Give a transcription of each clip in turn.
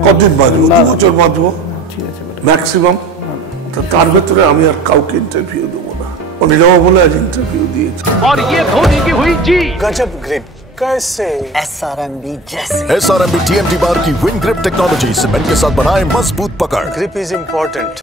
কতদিন বাঁচবো? 2 বছর বাঁচবো ম্যাক্সিমাম। তার ভেতরে আমি আর কাউকে ইন্টারভিউ দেবো না। অনিলামা বলে আজ ইন্টারভিউ দিয়েছে। और ये धोनी की हुई जी गजब ग्रिप कैसे SRMB जैसे SRMB TMT बार की विन ग्रिप टेक्नोलॉजी सीमेंट के साथ बनाए मजबूत पकड़। Grip is important.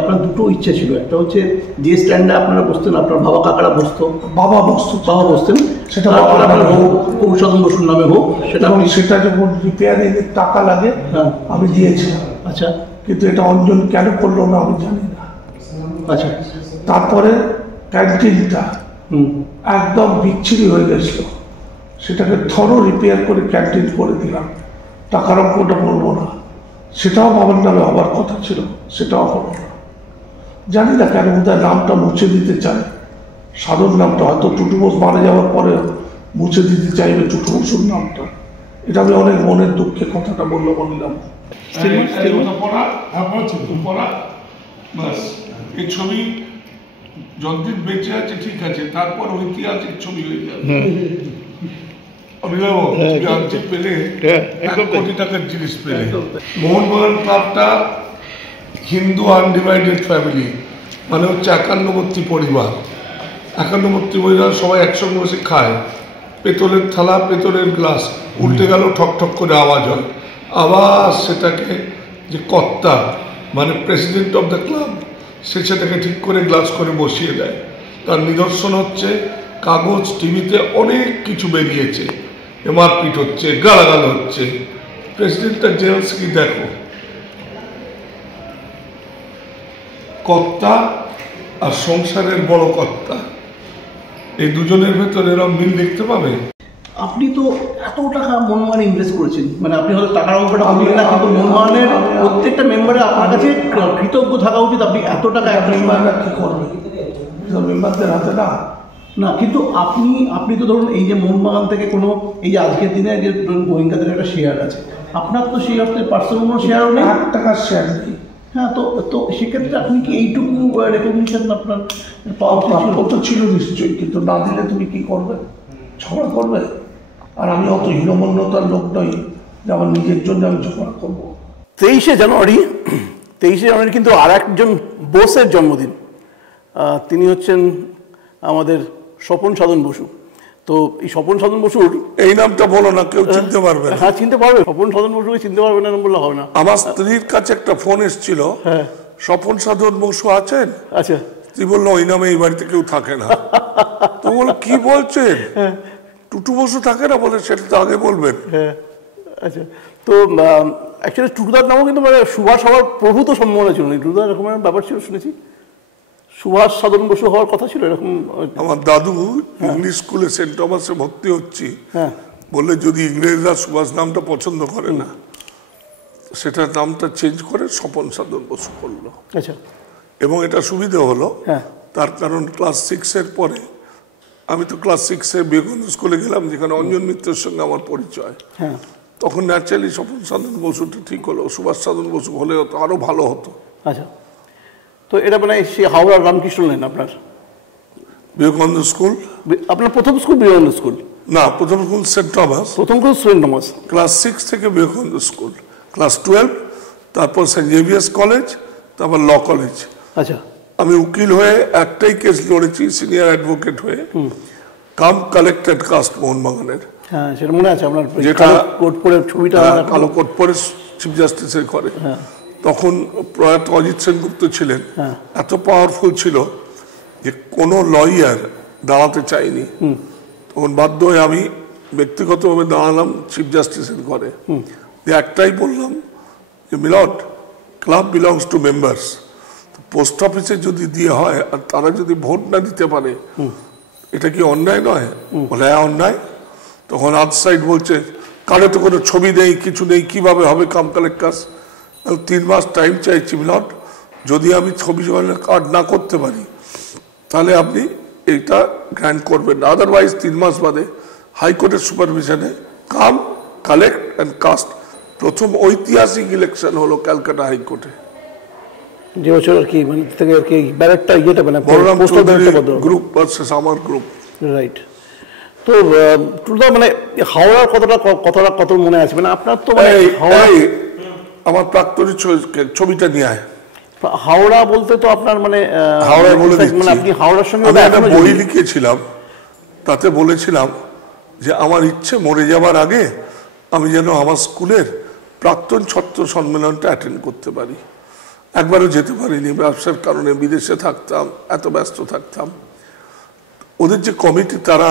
আপনার দুটো ইচ্ছে ছিল, একটা হচ্ছে যে স্ট্যান্ডে আপনারা বসতেন, আপনার বাবা কাকারা বাবা বসতেন, সেটা আপনার হোক কৌশাদন বসুর নামে হোক, সেটা যখন রিপেয়ারিংয়ের টাকা লাগে আমি দিয়েছিলাম। আচ্ছা, কিন্তু এটা অঞ্জন কেন করলো না আমি জানি না। আচ্ছা, তারপরে ক্যান্টিনটা একদম বিচ্ছিরি হয়ে গেছিল, সেটাকে থরো রিপেয়ার করে ক্যান্টিন করে দিলাম। টাকার অঙ্কটা বলবো না, সেটাও বাবার নামে হবার কথা ছিল, সেটাও হলো না। জানি না কেন ওদের নামটা মুছে দিতে চায়, সাধন নামটা হয়তো টুটু বোস মারা যাওয়ার পরে মুছে দিতে চাইবে টুটু বসুর নামটা। এটা আমি অনেক মনের দুঃখে কথাটা বললাম। এই ছবি যতদিন বেঁচে আছে ঠিক আছে, তারপর ঐতিহাসিক ছবি হয়ে যাবে। পেলে 1 কোটি টাকার জিনিস পেলে। মোহনবাগান ক্লাবটা হিন্দু আনডিভাইডেড ফ্যামিলি, মানে হচ্ছে 51 পরিবার। 51 পরিবার সবাই একসঙ্গে বসে খায়, পেতলের থালা পেতলের গ্লাস, উল্টে গেল ঠক ঠক করে আওয়াজ হয়। আবার সেটাকে যে কর্তা মানে প্রেসিডেন্ট অফ দ্য ক্লাব, সে সেটাকে ঠিক করে গ্লাস করে বসিয়ে দেয়। তার নিদর্শন হচ্ছে কাগজ, টিভিতে অনেক কিছু বেরিয়েছে, মারপিট হচ্ছে, গালাগাল হচ্ছে। প্রেসিডেন্টটা জেলস কি দেখো, কর্তা আর সংসারের বড় কর্তা, এই দুজনের ভেতরে এরকম মিল দেখতে পাবে। আপনি তো এত টাকা মোহনবাগানে ইনভেস্ট করেছেন, মানে আপনি হয়তো টাকার অঙ্কটা বললেন না, কিন্তু মোহনবাগানের প্রত্যেকটা মেম্বারে আপনার কাছে কৃতজ্ঞ থাকা উচিত। আপনি এত টাকা একটা মেম্বাররা কি করবে, মেম্বারদের হাতে না। কিন্তু আপনি তো ধরুন এই যে মোহনবাগান থেকে কোনো এই যে আজকের দিনে যে গোয়েঙ্কাদের একটা শেয়ার আছে, আপনার তো সেই অর্থে পার্সোনাল কোনো শেয়ারও নেই, 1 টাকার শেয়ার নেই। হ্যাঁ, তো সেক্ষেত্রে আপনি কি এইটুকু রেকগনিশন আপনার পাওয়া তো ছিল নিশ্চয়ই, কিন্তু না দিলে তুমি কি করবে, ঝগড়া করবে? আর আমি অত হীনমন্যতার লোক নই যে আমার নিজের জন্য আমি ঝগড়া করবো। 23শে জানুয়ারি কিন্তু আর একজন বোসের জন্মদিন। তিনি হচ্ছেন আমাদের স্বপন সাধন বসু। তো এই স্বপন সাধন বসুর এই নামটা বলো না, কেউ চিনতে পারবে না। হ্যাঁ, চিনতে পারবে, স্বপন সাধন বসুকে চিনতে পারবে না বললে হবে না। আমার স্ত্রীর কাছে একটা ফোন এসেছিল, স্বপন সাধন বসু আছেন? আচ্ছা, তুই বললো ওই নামে এই বাড়িতে কেউ থাকে না। তো বলো কি বলছেন, টুটু বসু থাকে না? বলে সেটা তো আগে বলবেন। আচ্ছা, তো অ্যাকচুয়ালি টুটুদার নামও কিন্তু মানে সুভাষ হওয়ার প্রভূত সম্ভাবনা ছিল না। টুটুদার এরকম ব্যাপার ছিল, শুনেছি সুভাষ সাধন বসু হওয়ার কথা ছিল এরকম। আমার দাদু ইংলিশ স্কুলে সেন্ট টমাসে ভর্তি হচ্ছি, বললে যদি ইংরেজরা সুভাষ নামটা পছন্দ করে না, সেটা নামটা চেঞ্জ করে স্বপন সাধন বসু করলো। আচ্ছা, এবং এটা সুবিধা হলো, তার কারণ ক্লাস 6 পরে আমি তো ক্লাস 6 বিবেকানন্দ স্কুলে গেলাম, যেখানে অঞ্জন মিত্রের সঙ্গে আমার পরিচয়। তখন ন্যাচারালি স্বপন সাধন বসুটা ঠিক হলো, সুভাষ সাধন বসু হলে হতো আরো ভালো হতো। আচ্ছা, তো এটা মানে সে হাওড়ার রামকৃষ্ণ লেন আপনার বিবেকানন্দ স্কুল? আপনার প্রথম স্কুল বিবেকানন্দ স্কুল না, প্রথম স্কুল সেন্ট টমাস। প্রথম স্কুল সেন্ট টমাস। ক্লাস 6 থেকে বিবেকানন্দ স্কুল, ক্লাস 12 তারপর সেন্ট জেভিয়ার্স কলেজ, তারপর ল কলেজ। আচ্ছা, আমি উকিল হয়ে একটাই কেস লড়েছি, সিনিয়র অ্যাডভোকেট হয়ে, কাম কালেক্টেড কাস্ট মোহনবাগানের। হ্যাঁ, সেটা মনে আছে আপনার, যেটা কোট পরে ছবিটা, কালো কোট পরে চিফ জাস্টিসের করে। তখন প্রয়াত অজিত সেনগুপ্ত ছিলেন, এত পাওয়ারফুল ছিল যে কোনো লয়ার দাঁড়াতে চাইনি। তখন বাধ্য হয়ে আমি ব্যক্তিগতভাবে দাঁড়ালাম চিফ জাস্টিসের ঘরে। একটাই বললাম যে মিলট, club belongs to members, post অফিসে যদি দিয়ে হয় আর তারা যদি ভোট না দিতে পারে, এটা কি অন্যায় নয়? বলে হ্যাঁ অন্যায়। তখন আউটসাইড বলছে কারে তো কোনো ছবি নেই, কিছু নেই, কিভাবে হবে কাম কালেক্ট কাজ? 3 মাস টাইম চাইছি মিলট, যদি আমি ছবি কার্ড না করতে পারি তাহলে আপনি এইটা গ্র্যান্ট করবেন না, আদারওয়াইজ 3 মাস বাদে হাইকোর্টের সুপারভিশনে কাম কালেক্ট অ্যান্ড কাস্ট। প্রথম ঐতিহাসিক ইলেকশন হলো ক্যালকাটা হাইকোর্টে, যে বছর আর কি মানে থেকে আর কি ব্যারেকটা ইয়েটা মানে বলরাম চৌধুরী গ্রুপ ভার্সেস আমার গ্রুপ। রাইট। তো টুলদা মানে হাওড়ার কত মনে আছে মানে আপনার তো মানে আমার প্রাক্তনী ছবিটা নিয়ে আয়। হাওড়া বলতে তো আপনার মানে হাওড়া বলে মানে আপনি হাওড়ার সঙ্গে আমি একটা বই লিখেছিলাম, তাতে বলেছিলাম যে আমার ইচ্ছে মরে যাবার আগে আমি যেন আমার স্কুলের প্রাক্তন ছাত্র সম্মেলনটা অ্যাটেন্ড করতে পারি। একবারও যেতে পারিনি, ব্যবসার কারণে বিদেশে থাকতাম, এত ব্যস্ত থাকতাম। ওদের যে কমিটি তারা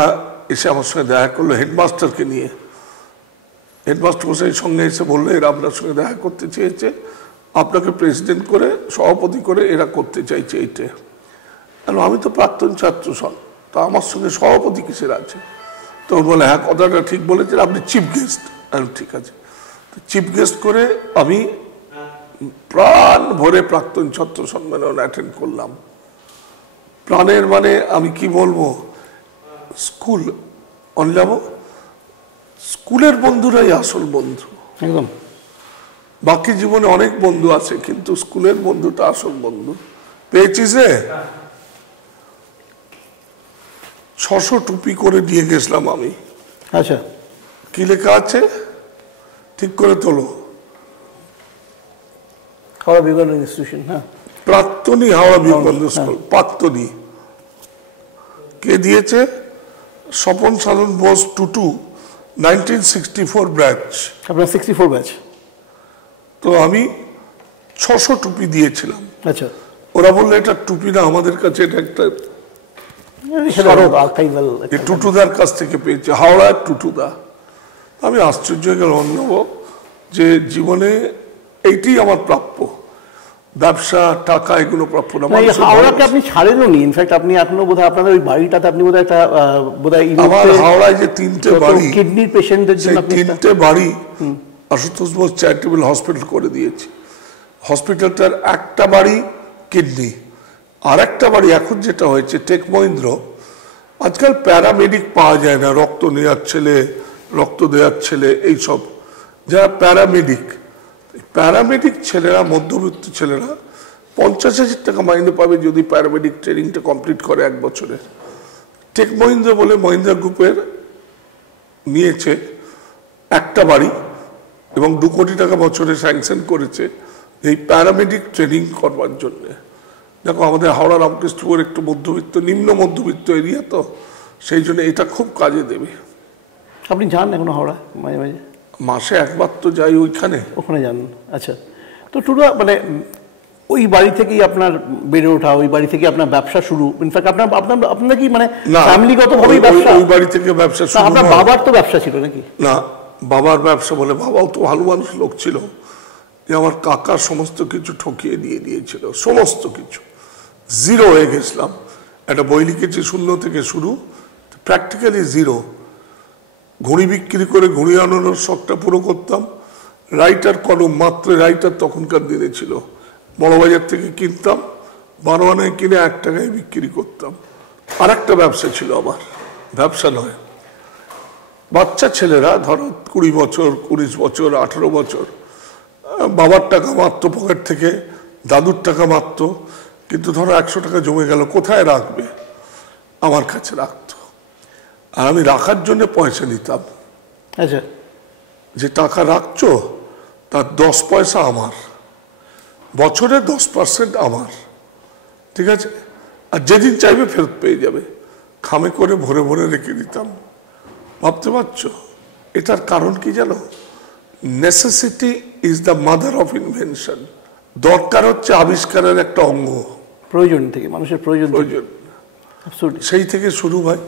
এসে আমার সঙ্গে দেখা করলো হেডমাস্টারকে নিয়ে। হেডমাস্টার মশাইয়ের সঙ্গে এসে বললো এরা আপনার সঙ্গে দেখা করতে চেয়েছে, আপনাকে প্রেসিডেন্ট করে সভাপতি করে এরা করতে চাইছে এইটা। কারণ আমি তো প্রাক্তন ছাত্র তা আমার সঙ্গে সভাপতি কিসের আছে? তখন বলে হ্যাঁ কথাটা ঠিক বলেছেন, আপনি চিফ গেস্ট। ঠিক আছে, চিফ গেস্ট করে আমি প্রাণ ভরে প্রাক্তন ছাত্র সম্মেলন অ্যাটেন্ড করলাম। প্রাণের মানে আমি কি বলবো, স্কুল অনলাম স্কুলের বন্ধুরাই আসল বন্ধু। একদম। বাকি জীবনে অনেক বন্ধু আছে, কিন্তু স্কুলের বন্ধুটা আসল বন্ধু। পেয়েছিস রে? 600 টুপি করে দিয়ে গেছিলাম আমি। আচ্ছা, কি লেখা আছে ঠিক করে তোলো? হাওড়া বিবেকানন্দ ইনস্টিটিউশন। হ্যাঁ, প্রাক্তনী হাওড়া বিবেকানন্দ স্কুল। প্রাক্তনী কে দিয়েছে? স্বপন সাধন বোস টুটু, 1964 ব্যাচ। আপনার 64 ব্যাচ। তো আমি 600 টুপি দিয়েছিলাম। আচ্ছা, ওরা বললো এটা টুপি না, আমাদের কাছে এটা একটা টুটুদার কাছ থেকে পেয়েছে, হাওড়ার টুটুদা। আমি আশ্চর্য হয়ে গেল অন্যব যে জীবনে এইটি আমার প্রাপ্য, ব্যবসা টাকা এগুলো প্রাপ্য না। হাওড়াকে আপনি ছাড়েননি, ইনফ্যাক্ট আপনি এখনো বোধহয় আপনাদের ওই বাড়িটাতে আপনি বোধহয় একটা আমার হাওড়ায় যে 3টে বাড়ি কিডনির পেশেন্টদের জন্য 3টে বাড়ি আশুতোষ বোস চ্যারিটেবল হসপিটাল করে দিয়েছি। হসপিটালটার একটা বাড়ি কিডনি, আর একটা বাড়ি এখন যেটা হয়েছে টেক মহিন্দ্র। আজকাল প্যারামেডিক পাওয়া যায় না, রক্ত নেওয়ার ছেলে, রক্ত দেওয়ার ছেলে, এইসব যারা প্যারামেডিক ছেলেরা, মধ্যবিত্ত ছেলেরা 50,000 টাকা মাইনে পাবে যদি প্যারামেডিক ট্রেনিংটা কমপ্লিট করে 1 বছরের। টেক মহিন্দ্র বলে মহিন্দ্রা গ্রুপের নিয়েছে একটা বাড়ি এবং 2 কোটি টাকা বছরে স্যাংশন করেছে এই প্যারামেডিক ট্রেনিং করবার জন্য। দেখো আমাদের হাওড়া রামকৃষ্ণপুর একটু মধ্যবিত্ত, নিম্ন মধ্যবিত্ত এরিয়া, তো সেই জন্য এটা খুব কাজে দেবে। আপনি যান এখনো হাওড়া মাঝে মাঝে? মাসে একবার তো যাই ওখানে যান। আচ্ছা, তো টুডা মানে ওই বাড়ি থেকেই আপনার বেড়ে ওঠা, ওই বাড়ি থেকে আপনার ব্যবসা শুরু। ইনফ্যাক্ট আপনার কি মানে ফ্যামিলিগতভাবেই ব্যবসা? ওই বাড়ি থেকে ব্যবসা শুরু। আপনার বাবার তো ব্যবসা ছিল নাকি? না, বাবার ব্যবসা বলে, বাবাও তো ভালো মানুষ লোক ছিল, যে আমার কাকা সমস্ত কিছু ঠকিয়ে দিয়ে দিয়েছিল, সমস্ত কিছু জিরো হয়ে গেছিলাম। একটা বই লিখেছি শূন্য থেকে শুরু, প্র্যাকটিক্যালি জিরো। ঘড়ি বিক্রি করে ঘড়ি আনানোর শখটা পুরো করতাম। রাইটার কলম, মাত্র রাইটার তখনকার দিনে ছিল, বড়বাজার থেকে কিনতাম, 12 আনায় কিনে 1 টাকায় বিক্রি করতাম। আর একটা ব্যবসা ছিল আমার, ব্যবসা নয়, বাচ্চা ছেলেরা ধরো 20 বছর, 19 বছর, 18 বছর, বাবার টাকা মারতো পকেট থেকে, দাদুর টাকা মারতো, কিন্তু ধরো 100 টাকা জমে গেল, কোথায় রাখবে? আমার কাছে রাখতো, আর আমি রাখার জন্য পয়সা নিতাম। আচ্ছা, যে টাকা রাখছো তার 10 পয়সা আমার, বছরে 10% আমার, ঠিক আছে? আর যেদিন চাইবে ফেরত পেয়ে যাবে। খামে করে ভরে ভরে রেখে দিতাম। ভাবতে পারছো এটার কারণ কি জানো? Necessity is the mother of invention. দরকার হচ্ছে আবিষ্কারের একটা অঙ্গ। প্রয়োজন থেকে, মানুষের প্রয়োজন, সেই থেকে শুরু ভাই,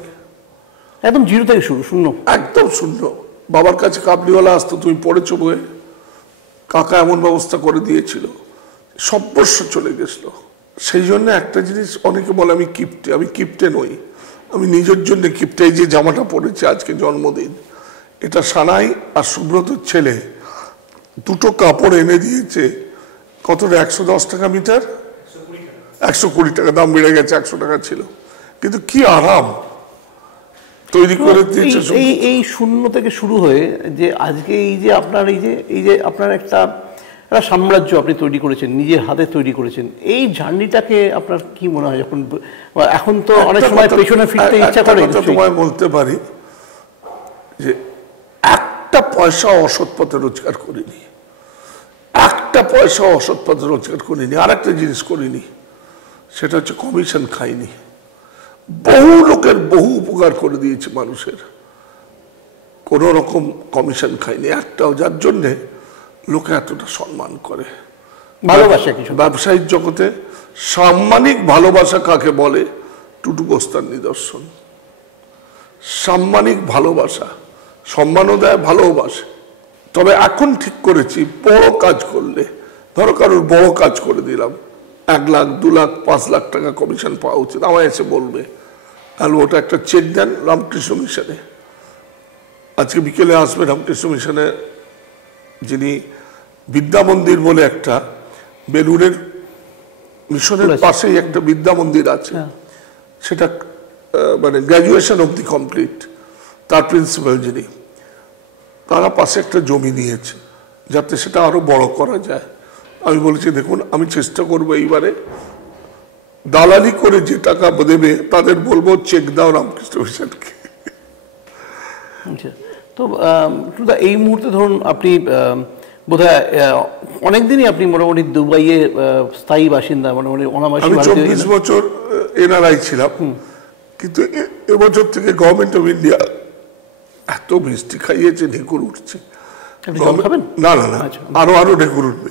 একদম জিরো থেকে শুরু, শূন্য, একদম শূন্য। বাবার কাছে কাবলিওয়ালা আসতো, তুমি পড়েছো বইয়ে, কাকা এমন ব্যবস্থা করে দিয়েছিল, সর্বস্ব চলে গেছিল। সেই জন্য একটা জিনিস অনেকে বলে আমি কিপ্টে, আমি কিপ্টে নই, আমি নিজের জন্য কিপ্টে। এই যে জামাটা পড়েছে আজকে জন্মদিন, এটা সানাই আর সুব্রতর ছেলে দুটো কাপড় এনে দিয়েছে। কতটা? 110 টাকা মিটার, 120 টাকা, দাম বেড়ে গেছে, 100 টাকা ছিল। কিন্তু কি আরাম, তৈরি করে দিয়েছে। এই শূন্য থেকে শুরু হয়ে যে আজকে এই যে আপনার এই যে আপনার একটা সাম্রাজ্য আপনি তৈরি করেছেন, নিজের হাতে তৈরি করেছেন, এই জার্নিটাকে আপনার কি মনে হয়? এখন তো অনেক সময় পেছনে ফিরতে ইচ্ছা করে। তোমায় বলতে পারি যে একটা পয়সা অসৎ পথে রোজগার করিনি, একটা পয়সা অসৎ পথে রোজগার করিনি। আর একটা জিনিস করিনি, সেটা হচ্ছে কমিশন খাইনি। বহু লোকের বহু উপকার করে দিয়েছে মানুষের, কোন রকম কমিশন খাইনি একটাও, যার জন্যে লোকে এতটা সম্মান করে। ভালোবাসা কিছু ব্যবসায়িক জগতে সাম্মানিক ভালোবাসা কাকে বলে? টুটু বোস্তার নিদর্শন। সাম্মানিক ভালোবাসা, সম্মানও দেয়, ভালোবাসে। তবে এখন ঠিক করেছি, বড় কাজ করলে, ধরো কারোর বড় কাজ করে দিলাম, 1 লাখ 2 লাখ 5 লাখ টাকা কমিশন পাওয়া উচিত, আমায় এসে বলবে, আর ওটা একটা চেক দেন রামকৃষ্ণ মিশনে। আজকে বিকেলে আসবে রামকৃষ্ণ মিশনে, যিনি বিদ্যা মন্দির বলে একটা বেলুড়ের মিশনের পাশেই একটা বিদ্যা মন্দির আছে, সেটা মানে গ্র্যাজুয়েশন অবধি কমপ্লিট, তার প্রিন্সিপাল যিনি, তারা পাশে একটা জমি নিয়েছে যাতে সেটা আরো বড় করা যায়। আমি বলেছি দেখুন, আমি চেষ্টা করবো এইবারে দালালি করে যে টাকা দেবে তাদের বলবো চেক দাও রামকৃষ্ণ মিশনকে। তো এই মুহূর্তে ধরুন আপনি বোধহয় অনেকদিনই আপনি মোটামুটি দুবাইয়ে স্থায়ী বাসিন্দা, মোটামুটি অনাবাসী। আমি 24 বছর এনআরআই ছিলাম, কিন্তু এবছর থেকে গভর্নমেন্ট অফ ইন্ডিয়া এত মিষ্টি খাইয়েছে, ঢেকুর উঠছে। না না না, আরো ঢেকুর উঠবে।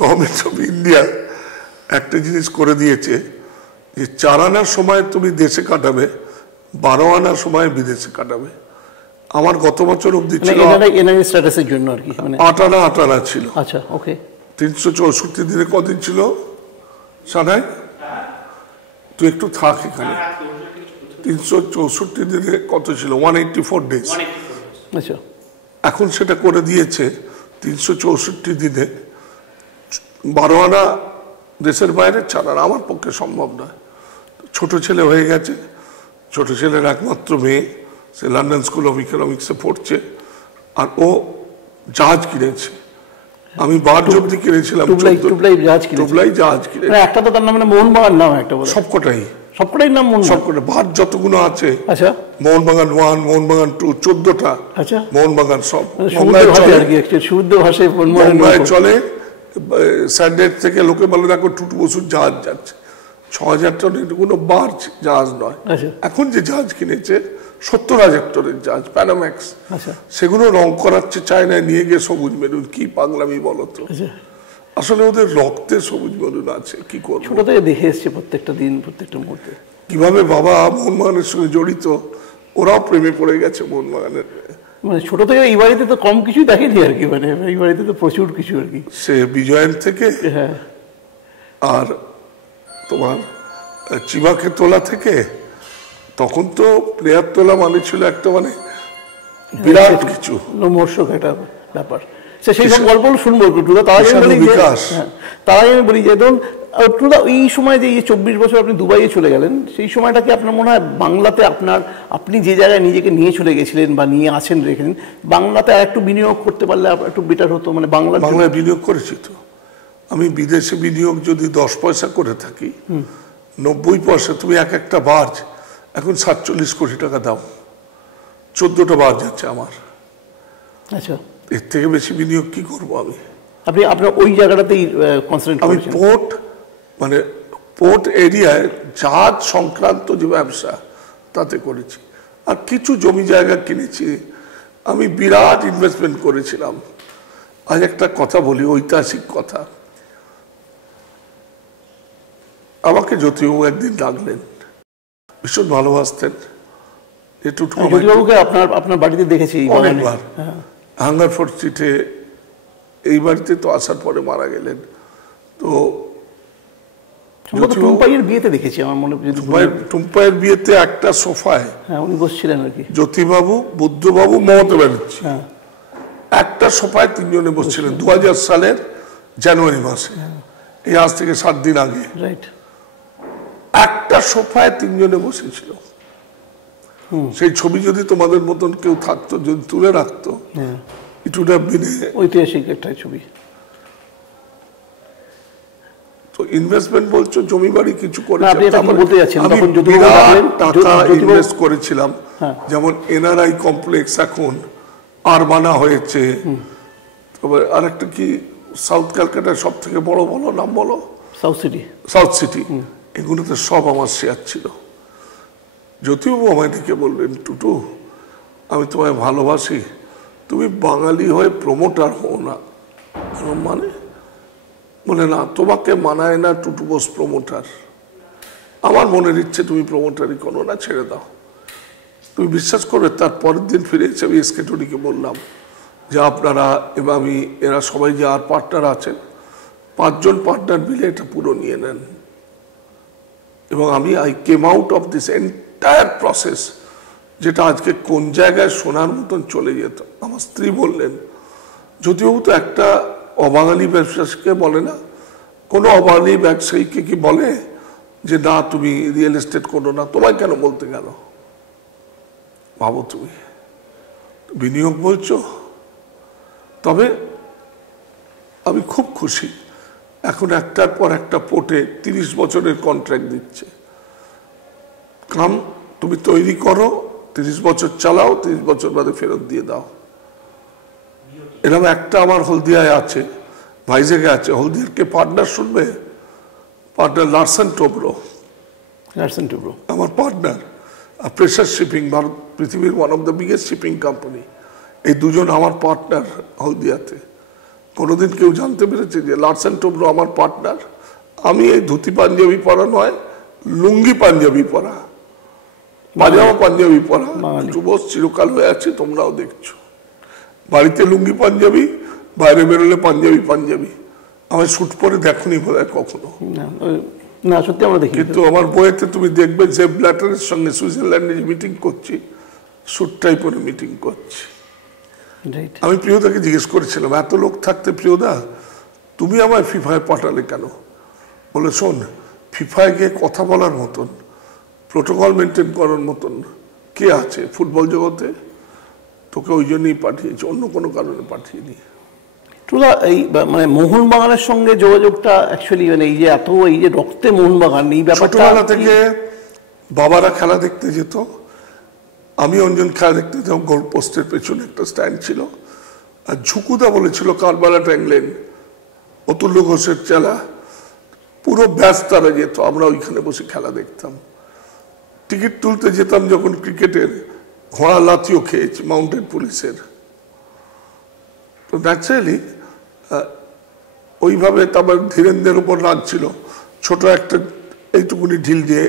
গভর্নমেন্ট অফ ইন্ডিয়া একটা জিনিস করে দিয়েছে যে 4 আনার সময় তুমি দেশে কাটাবে, 12 আনার সময় বিদেশে কাটাবে। আমার গত বছর অবধি ছিল 8 আনা ছিল। আচ্ছা, ওকে। 364 দিনে কদিন ছিল সানাই? তুই একটু থাক এখানে। 364 দিনে কত ছিল? 184 ডেজ। আচ্ছা, এখন সেটা করে দিয়েছে 364 দিনে 12 আনা দেশের বাইরে ছাড়া। আমার পক্ষে সম্ভব নয়। ছোট ছেলে হয়ে গেছে, ছোট ছেলের একমাত্র মেয়ে, সে লন্ডন স্কুল অফ ইকোনমিক্সে পড়ছে, আর ও জাহাজ কিনেছে। আমি বার্জ অব্দি কিনেছিলাম, টুবলাই জাহাজ কিনে। একটা তো তার নাম মোহনবাগান নাম, একটা সবকটাই নাম সবকটা বার্জ যতগুলো আছে। আচ্ছা, মোহনবাগান 1, মোহনবাগান 2, 14টা। আচ্ছা, মোহনবাগান সব শুদ্ধ ভাষায় চলে। স্যান্ডে থেকে লোকে বলে দেখো টুটু বসুর জাহাজ যাচ্ছে। 6000 টনের কোনো বার্জ জাহাজ নয়। এখন যে জাহাজ কিনেছে 70,000 টনের জাহাজ, প্যানাম্যাক্স। সেগুলো রং করাচ্ছে চায়নায় নিয়ে গিয়ে সবুজ মেরুন। কি পাগলামি বলতো! আসলে ওদের রক্তে সবুজ মেরুন আছে, কি করবো। ছোট থেকে দেখে এসছে প্রত্যেকটা দিন, প্রত্যেকটা মুহূর্তে কিভাবে বাবা মোহনবাগানের সঙ্গে জড়িত, ওরাও প্রেমে পড়ে গেছে মোহনবাগানের। মানে ছোট থেকে এই বাড়িতে তো কম কিছুই দেখেনি আর কি, মানে এই বাড়িতে তো প্রচুর কিছু আর কি। সে বিজয়ের থেকে, আর তোমার চিবাকে তোলা থেকে, তখন তো প্লেয়ার তোলা মানে ছিল একটা মানে বিরাট কিছু, লোমহর্ষক একটা ব্যাপার। সেই সব গল্প শুনবো তার আগে আমি বলি যে ধরুন এই সময় যে 24 বছর আপনি দুবাইয়ে চলে গেলেন, সেই সময়টা কি আপনার মনে হয় বাংলাতে আপনি যে জায়গায় নিজেকে নিয়ে চলে গেছিলেন বা নিয়ে আছেন রেখেছেন, বাংলাতে আর একটু বিনিয়োগ করতে পারলে একটু বেটার হতো? মানে বাংলায় বিনিয়োগ করেছি তো আমি। বিদেশে বিনিয়োগ যদি 10 পয়সা করে থাকি, 90 পয়সা তুমি একটা বার্জ এখন 47 কোটি টাকা দাও, 14টা বার্জ আছে আমার। আচ্ছা, এর থেকে বেশি বিনিয়োগ কি করবো আমি? আপনার ওই জায়গাটাতেই কনসেন্ট্রেট আমি পোর্ট এরিয়ায় জাহাজ সংক্রান্ত যে ব্যবসা তাতে করেছি, আর কিছু জমি জায়গা কিনেছি। আমি বিরাট ইনভেস্টমেন্ট করেছিলাম। আজ একটা কথা বলি, ঐতিহাসিক কথা। আমাকে জ্যোতিবাবু একদিন ডাকলেন, ভীষণ ভালোবাসতেন। জ্যোতিবাবুকে আপনার বাড়িতে দেখেছি অনেকবার, হাঙ্গারফোর্ড স্ট্রিটে। এই বাড়িতে তো আসার পরে মারা গেলেন। তো টুম্পাইয়ের বিয়েতে দেখেছি আমার মনে হয়, টুম্পাইয়ের বিয়েতে একটা সোফায় উনি বসছিলেন আর কি, জ্যোতিবাবু, বুদ্ধবাবু, মমতা ব্যানার্জি, একটা সোফায় 3 জনে বসছিলেন 2000 সালের জানুয়ারি মাসে। এই আজ থেকে 7 দিন আগে। রাইট, একটা সোফায় 3 জনে বসেছিল। সেই ছবি যদি তোমাদের মতন কেউ থাকতো, যদি তুলে রাখতো, ইট উড হ্যাভ বিন ঐতিহাসিক একটা ছবি। তো ইনভেস্টমেন্ট বলছো জমি বাড়ি কিছু করে, আপনি এটা কি বলতে যাচ্ছেন? আমি তখন যদি বিরাট টাকা ইনভেস্ট করেছিলাম, যেমন এনআরআই কমপ্লেক্স এখন আরবানা হয়েছে, তবে আরেকটা কি সাউথ ক্যালকাটার সব থেকে বড় বলো নাম বলো, সাউথ সিটি, এগুলোতে সব আমার শেয়ার ছিল। জ্যোতিবাবু আমায় ডেকে বললেন, টুটু আমি তোমায় ভালোবাসি, তুমি বাঙালি হয়ে প্রমোটার হও না। মানে বলে না, তোমাকে মানায় না টুটু বোস প্রমোটার, আমার মনের ইচ্ছে তুমি প্রমোটারই করো না, ছেড়ে দাও। তুমি বিশ্বাস করবে, তার পরের দিন ফিরে এসে আমি এসকে টুডিকে বললাম যে আপনারা এবং আমি, এরা সবাই যে আর পার্টনার আছেন, 5 জন পার্টনার মিলে এটা পুরো নিয়ে নেন। এবং আমি I came out of this entire process, যেটা আজকে কোন জায়গায় শোনার মতন চলে যেত। আমার স্ত্রী বললেন, যদিও তো একটা অবাঙালি ব্যবসায়ীকে বলে না, কোনো অবাঙালি ব্যবসায়ীকে কি বলে যে না তুমি রিয়েল এস্টেট করো না, তোমায় কেন বলতে গেল? ভাবো তুমি বিনিয়োগ বলছো। তবে আমি খুব খুশি, এখন একটার পর একটা পোর্টে 30 বছরের কন্ট্রাক্ট দিচ্ছে। কাম তুমি তৈরি করো, 30 বছর চালাও, 30 বছর বাদে ফেরত দিয়ে দাও। এরকম একটা আমার হলদিয়ায় আছে, ভাইজ্যাগে আছে। হলদিয়ার কে পার্টনার শুনবে? পার্টনার লারসন টোব্রো আমার পার্টনার। প্রেসার শিপিং, ভারত পৃথিবীর one of the biggest shipping company. এই দুজন আমার পার্টনার হলদিয়াতে। কোনোদিন কেউ জানতে পেরেছে যে লারসন টোব্রো আমার পার্টনার? আমি এই ধুতি পাঞ্জাবি পরা নয়, লুঙ্গি পাঞ্জাবি পরা, পাজামা পাঞ্জাবি পরা যুবক চিরকাল হয়ে আছে, তোমরাও দেখছো। বাড়িতে লুঙ্গি পাঞ্জাবি, বাইরে বেরোলে পাঞ্জাবি। আমার স্যুট পরে দেখোনি বোধ হয় কখনো। না, সত্যি আমরা দেখি। কিন্তু আমার বইয়েতে তুমি দেখবে যে ব্ল্যাটারের সঙ্গে সুইজারল্যান্ডে মিটিং করছি, স্যুটটাই পরে মিটিং করছি। আমি প্রিয়দাকে জিজ্ঞেস করেছিলাম, এত লোক থাকতে প্রিয়দা তুমি আমায় ফিফায় পাঠালে কেন? বলে শোন, ফিফায় গিয়ে কথা বলার মতন, প্রোটোকল মেনটেন করার মতন কে আছে ফুটবল জগতে? তোকে ওই জন্যই পাঠিয়েছি, অন্য কোনো কারণে পাঠিয়েনি। এই মানে মোহনবাগানের সঙ্গে যোগাযোগটা অ্যাকচুয়ালি মানে এই যে এত এই যে রক্তে মোহনবাগান, এই ব্যাপারটা ছোটবেলা থেকে বাবারা খেলা দেখতে যেত, আমি অঞ্জন খেলা দেখতে যেতাম। গোল পোস্টের পেছনে একটা স্ট্যান্ড ছিল, আর ঝুকুদা বলেছিল কারবালা ট্যাংলেন, অতুল্য ঘোষের চেলা, পুরো ব্যাস তারা যেত, আমরা ওইখানে বসে খেলা দেখতাম। টিকিট তুলতে যেতাম যখন ক্রিকেটের, ঘোড়া লাথিও খেয়েছি মাউন্টেন পুলিশের। তো ন্যাচারালি ওইভাবে তারপর ধীরেন্দ্রের উপর রাগ ছিল, ছোট একটা এইটুকুনি ঢিল দিয়ে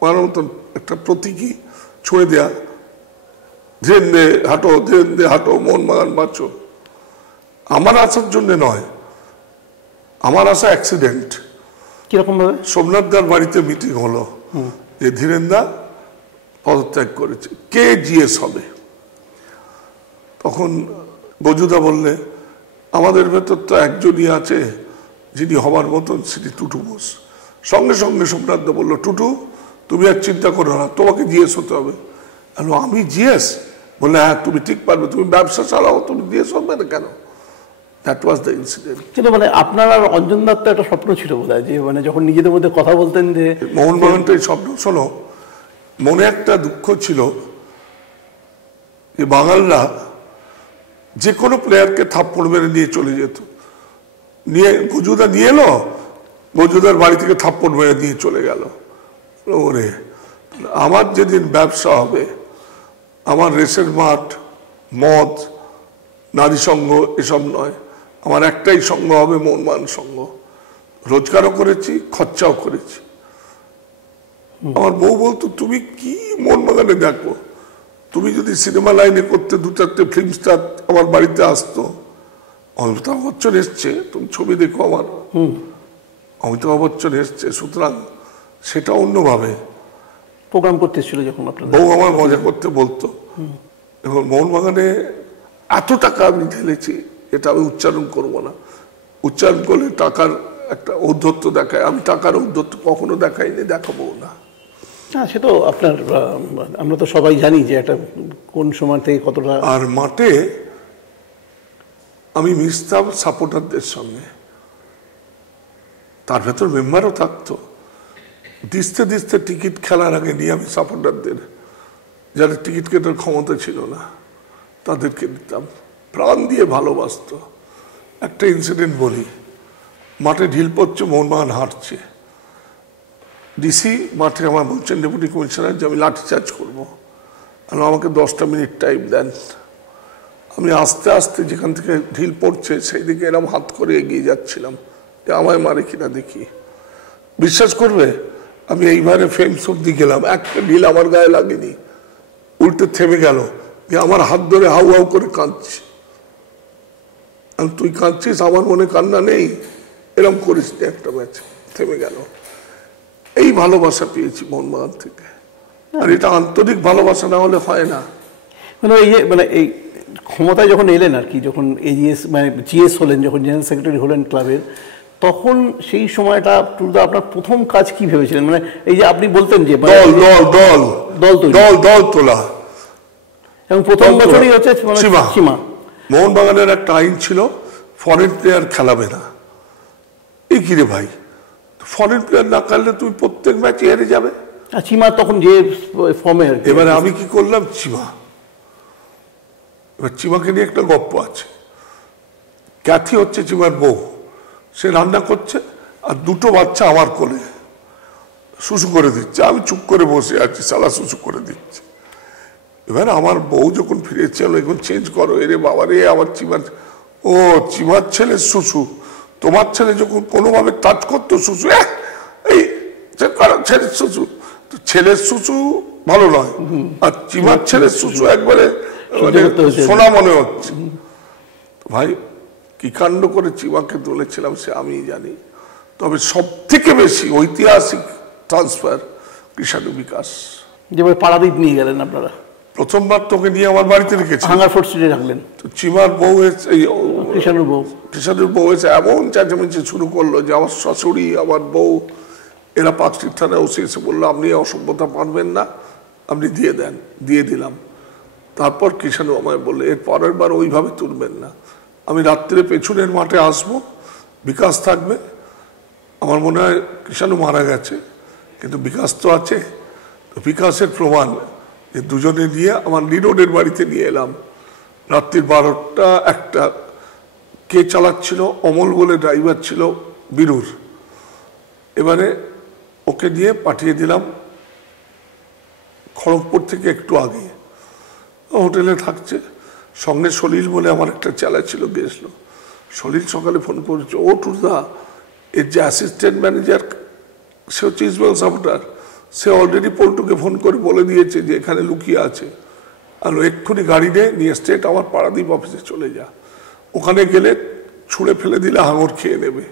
মারার মতন একটা প্রতীকী ছুঁড়ে দেয়া, ধীরেন্দ্রে হাঁটো মোহনবাগান বাঁচো। আমার আসার জন্য নয়, আমার আসা অ্যাক্সিডেন্ট। কিরকম ভাবে? সোমনাথদার বাড়িতে মিটিং হলো যে ধীরেন্দা পদত্যাগ করেছে, কে জিএস হবে? তখন বজুদা বললে, আমাদের ভেতর তো একজনই আছে যিনি হবার মতন, সেটি টুটু বোস। সঙ্গে সঙ্গে সোমনাথদা বললো, টুটু তুমি আর চিন্তা করো না, তোমাকে জিএস হতে হবে। আমি জিএস? বললে হ্যাঁ তুমি ঠিক পারবে, তুমি ব্যবসা চালাও, তুমি জিএস হবে না কেন? That was the incident. কিন্তু মানে আপনার আর অঞ্জন দত্ত একটা স্বপ্ন ছিল বোধহয়, যে মানে যখন নিজেদের মধ্যে কথা বলতেন যে মোহনবাগানটাই স্বপ্ন। শোনো, মনে একটা দুঃখ ছিল যে বাঙালরা যে কোনো প্লেয়ারকে থাপ্পড় মেরে নিয়ে চলে যেত। নিয়ে গজুদা নিয়ে এলো, গজুদার বাড়ি থেকে থাপ্পড় মেরে নিয়ে চলে গেল। ওরে, আমার যেদিন ব্যবসা হবে, আমার রেসের মাঠ, মদ, নারী সঙ্গ এসব নয়, আমার একটাই সঙ্গ হবে মোহনবাগান সঙ্গ। রোজগারও করেছি, খরচাও করেছি। আমার বউ বলতো, তুমি কি মোহনবাগানে দেখো, তুমি যদি সিনেমা লাইনে করতে 2-4টে ফিল্ম স্টার আমার বাড়িতে আসতো। অমিতাভ বচ্চন এসছে, তুমি ছবি দেখো আমার, অমিতাভ বচ্চন এসছে, সুতরাং সেটা অন্যভাবে প্রোগ্রাম করতে ছিল। যখন আপনার বউ আমার মজা করতে বলতো, এবং মোহনবাগানে এত টাকা আমি ঢেলেছি, এটা আমি উচ্চারণ করবো না, উচ্চারণ করলে টাকার একটা ঔদ্ধত্য দেখায়। আমি টাকার ঔদ্ধত্য কখনো দেখাইনি, দেখাবো না। হ্যাঁ, সে তো আপনার আমরা তো সবাই জানি যে একটা কোন সময় থেকে কতটা। আর মাঠে আমি মিশতাম সাপোর্টারদের সঙ্গে, তার ভেতর মেম্বারও থাকতো। দিস্তে দিস্তে টিকিট খেলার আগে নিয়ে আমি সাপোর্টারদের, যাদের টিকিট কেনার ক্ষমতা ছিল না, তাদেরকে দিতাম। প্রাণ দিয়ে ভালোবাসতো। একটা ইনসিডেন্ট বলি, মাঠে ঢিল পড়ছে, মোহনবাগান হাঁটছে, ডিসি মাঠে আমার বলছেন ডেপুটি কমিশনার যে আমি লাঠিচার্জ করবো, আমাকে 10টা মিনিট টাইম দেন। আমি আস্তে আস্তে যেখান থেকে ঢিল পড়ছে সেই দিকে এরকম হাত করে এগিয়ে যাচ্ছিলাম যে আমায় মারে কিনা দেখি। বিশ্বাস করবে, আমি এইবারে ফেমস অব্দি গেলাম, একটা ঢিল আমার গায়ে লাগেনি, উল্টে থেমে গেল, যে আমার হাত ধরে হাউ হাউ করে কাঁদছে। তুই কাঁদছিস, আমার মনে কান্না নেই, এরকম করিস নি একটা ম্যাচ, থেমে গেল। এই ভালোবাসা পেয়েছি মোহনবাগান থেকে। আর এটা আন্তরিক ভালোবাসা না হলে হয় না। মানে এই যে মানে এই ক্ষমতায় যখন এলেন আর কি, যখন এজিএস মানে জিএস হলেন, যখন জেনারেল সেক্রেটারি হলেন ক্লাবের, তখন সেই সময়টা টুরদা আপনার প্রথম কাজ কি ভেবেছিলেন? মানে এই যে আপনি বলতেন যে দল দল দল দল দল দল তোলা, এবং প্রথম বছরই হচ্ছে সীমা। মোহনবাগানের একটা আইন ছিল, ফরেন প্লেয়ার খেলাবে না। এই কি রে ভাই, ফরেন প্লেয়ার না খেললে তুমি প্রত্যেক ম্যাচে হেরে যাবে। সীমা তখন যে ফর্মে, এবারে আমি কি করলাম, এবার চিমাকে নিয়ে একটা গপ্প আছে। ক্যাথি হচ্ছে চিমার বউ, সে রান্না করছে আর 2টো বাচ্চা আমার কোলে শুশু করে দিচ্ছে, আমি চুপ করে বসে আছি, সালা শুশু করে দিচ্ছে। এবার আমার বউ যখন ফিরেছে, এখন চেঞ্জ করো, এরে বাবা রে, আমার চিমার ছেলের শুশু, তোমার ছেলে যখন কোনোভাবে টাচ করতো শুশু, এই ছেলের শুশু, তো ছেলের শুশু ভালো নয়, আর চিমার ছেলের শুশু একবারে সোনা মনে হচ্ছে। ভাই কি কাণ্ড করে চিমাকে তুলেছিলাম সে আমি জানি। তবে সব থেকে বেশি ঐতিহাসিক ট্রান্সফার কৃষাণু বিকাশ, যেভাবে পারাদ্বীপ নিয়ে গেলেন আপনারা। প্রথমবার তোকে নিয়ে আমার বাড়িতে রেখেছি, হাঙ্গারফোর্ট স্ট্রিটে রাখলেন। তো চিমার বউ কৃষাণুর বউ এসে এমন চেঁচামেচি শুরু করলো যে আমার শাশুড়ি, আমার বউ, এরা 5টি থানায় ওসি এসে বললো আপনি অসভ্যতা পারবেন না, আপনি দিয়ে দেন। দিয়ে দিলাম। তারপর কৃষাণু আমায় বললো এর পরের বার ওইভাবে তুলবেন না, আমি রাত্রে পেছনের মাঠে আসবো, বিকাশ থাকবে। আমার মনে হয় কৃষাণু মারা গেছে, কিন্তু বিকাশ তো আছে। তো বিকাশের প্রমাণ যে দুজনে নিয়ে আমার লিরোডের বাড়িতে নিয়ে এলাম। রাত্রির 12টা 1টা। কে চালাচ্ছিল? অমল বলে ড্রাইভার ছিল বীরুর। এবারে ওকে নিয়ে পাঠিয়ে দিলাম খড়গপুর থেকে একটু আগে, হোটেলে থাকছে। সঙ্গে সলিল বলে আমার একটা চেলা ছিল, গেছিল। সলিল সকালে ফোন করেছে, ও টুরদা, এর যে অ্যাসিস্ট্যান্ট ম্যানেজার সে হচ্ছে ইসমাইল সাপোর্টার, সে অলরেডি পল্টুকে ফোন করে বলে দিয়েছে যে এখানে লুকিয়ে আছে, আর এক্ষুনি গাড়ি নিয়ে স্ট্রেট আমার পারাদ্বীপ অফিসে চলে যা, ওখানে গেলে ছুঁড়ে ফেলে দিলে হাঙর খেয়ে নেবে।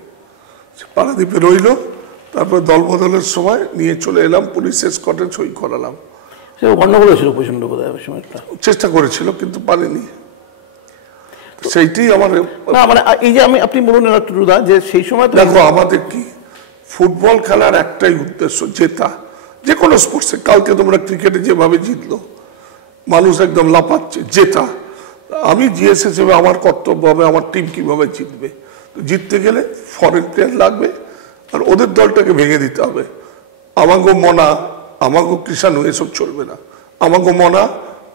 পারাদ্বীপে রইল। তারপর দল বদলের সময় নিয়ে চলে এলাম, পুলিশ এসকর্টে সই করালাম। চেষ্টা করেছিল কিন্তু পারেনি। সেইটাই আমার মানে এই যে আপনি বলুন যে সেই সময় দেখো আমাদের কি ফুটবল খেলার একটাই উদ্দেশ্য, জেতা। যে কোনো স্পোর্টসে, কালকে তোমরা ক্রিকেটে যেভাবে জিতলো, মানুষ একদম লাফাচ্ছে, জেতা। আমি জিএস হিসেবে আমার কর্তব্য হবে আমার টিম কিভাবে জিতবে। জিততে গেলে ফরেন প্লেয়ার লাগবে, আর ওদের দলটাকে ভেঙে দিতে হবে। আমাগো মনা, আমাগো কৃষাণু এসব চলবে না। আমাগো মনা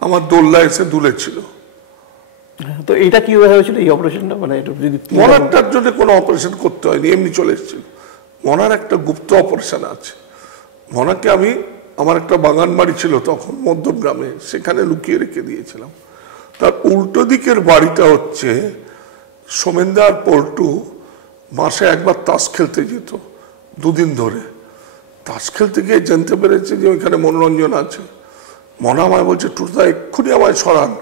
আমার দোল্লা এসে দুলেছিল। তো এটা কিভাবে হয়েছিল এই অপারেশনটা? মানে মনারটার জন্য কোনো অপারেশন করতে হয়নি, এমনি চলে এসেছিল। মনার একটা গুপ্ত অপারেশন আছে। মনাকে আমি, আমার একটা বাগান বাড়ি ছিল তখন মধ্যমগ্রামে, সেখানে লুকিয়ে রেখে দিয়েছিলাম। তার উল্টো দিকের বাড়িটা হচ্ছে সোমেনদা আর পল্টু মাসে একবার তাস খেলতে যেত 2 দিন ধরে। তাস খেলতে গিয়ে জানতে পেরেছে যে ওইখানে মনোরঞ্জন আছে। মনা আমায় বলছে, টুরদা এক্ষুনি আমায় সরান,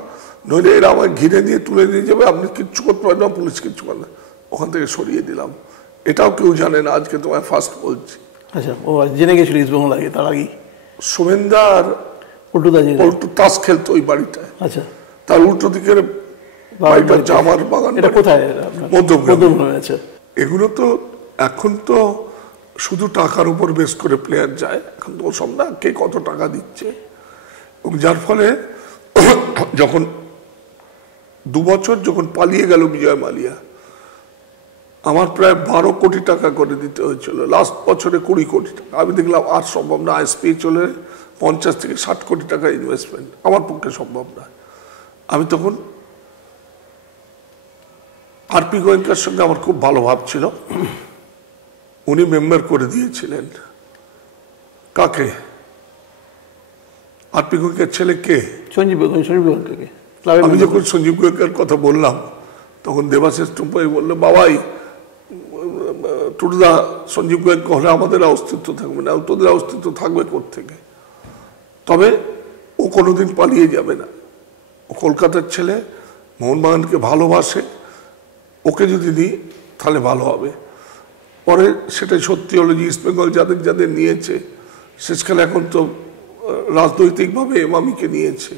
নইলে এরা আমায় ঘিরে দিয়ে তুলে নিয়ে যাবে, আপনি কিচ্ছু করতে পারেন না, পুলিশ কিচ্ছু করে না। ওখান থেকে সরিয়ে দিলাম। এটাও কেউ জানে না, আজকে তোমায় ফার্স্ট বলছি। আচ্ছা, ও জেনে গেছিল ইস্টবেঙ্গল আগে, তার আগেই সোমেনদা আর পল্টু তাস খেলতো ওই বাড়িটায়। আচ্ছা, তার উল্টো দিকের বাড়িটা হচ্ছে আমার বাগান। এটা কোথায়? মধ্যমগ্রামে। আচ্ছা। এগুলো তো এখন তো শুধু টাকার উপর বেস করে প্লেয়ার যায়, এখন তো সব না কে কত টাকা দিচ্ছে, এবং যার ফলে যখন 2 বছর যখন পালিয়ে গেল বিজয় মালিয়া, আমার প্রায় 12 কোটি টাকা করে দিতে হয়েছিল, লাস্ট বছরে 20 কোটি টাকা। আমি দেখলাম আর সম্ভব না, আইএসপি চলে 50 থেকে 60 কোটি টাকা ইনভেস্টমেন্ট, আমার পক্ষে সম্ভব না। আমি তখন আরপি গোয়েঙ্কার সঙ্গে আমার খুব ভালো ভাব ছিল, উনি মেম্বার করে দিয়েছিলেন। কাকে? আরপি গোয়েঙ্কার ছেলে কে? সঞ্জীব গোয়েঙ্কাকে। আমি যখন সঞ্জীব গোয়েঙ্কার কথা বললাম তখন দেবাশিস টুম্পাই বললো, বাবাই টুটুদা সঞ্জীব গোয়েঙ্কা হলে আমাদের অস্তিত্ব থাকবে না। তোদের অস্তিত্ব থাকবে কোত্থেকে? তবে ও কোনোদিন পালিয়ে যাবে না, ও কলকাতার ছেলে, মোহনবাগানকে ভালোবাসে, ওকে যদি নিই তাহলে ভালো হবে। পরে সেটাই সত্যি হলো যে ইস্ট বেঙ্গল যাদের যাদের নিয়েছে শেষকালে এখন তো রাজনৈতিকভাবে এমামিকে নিয়েছে।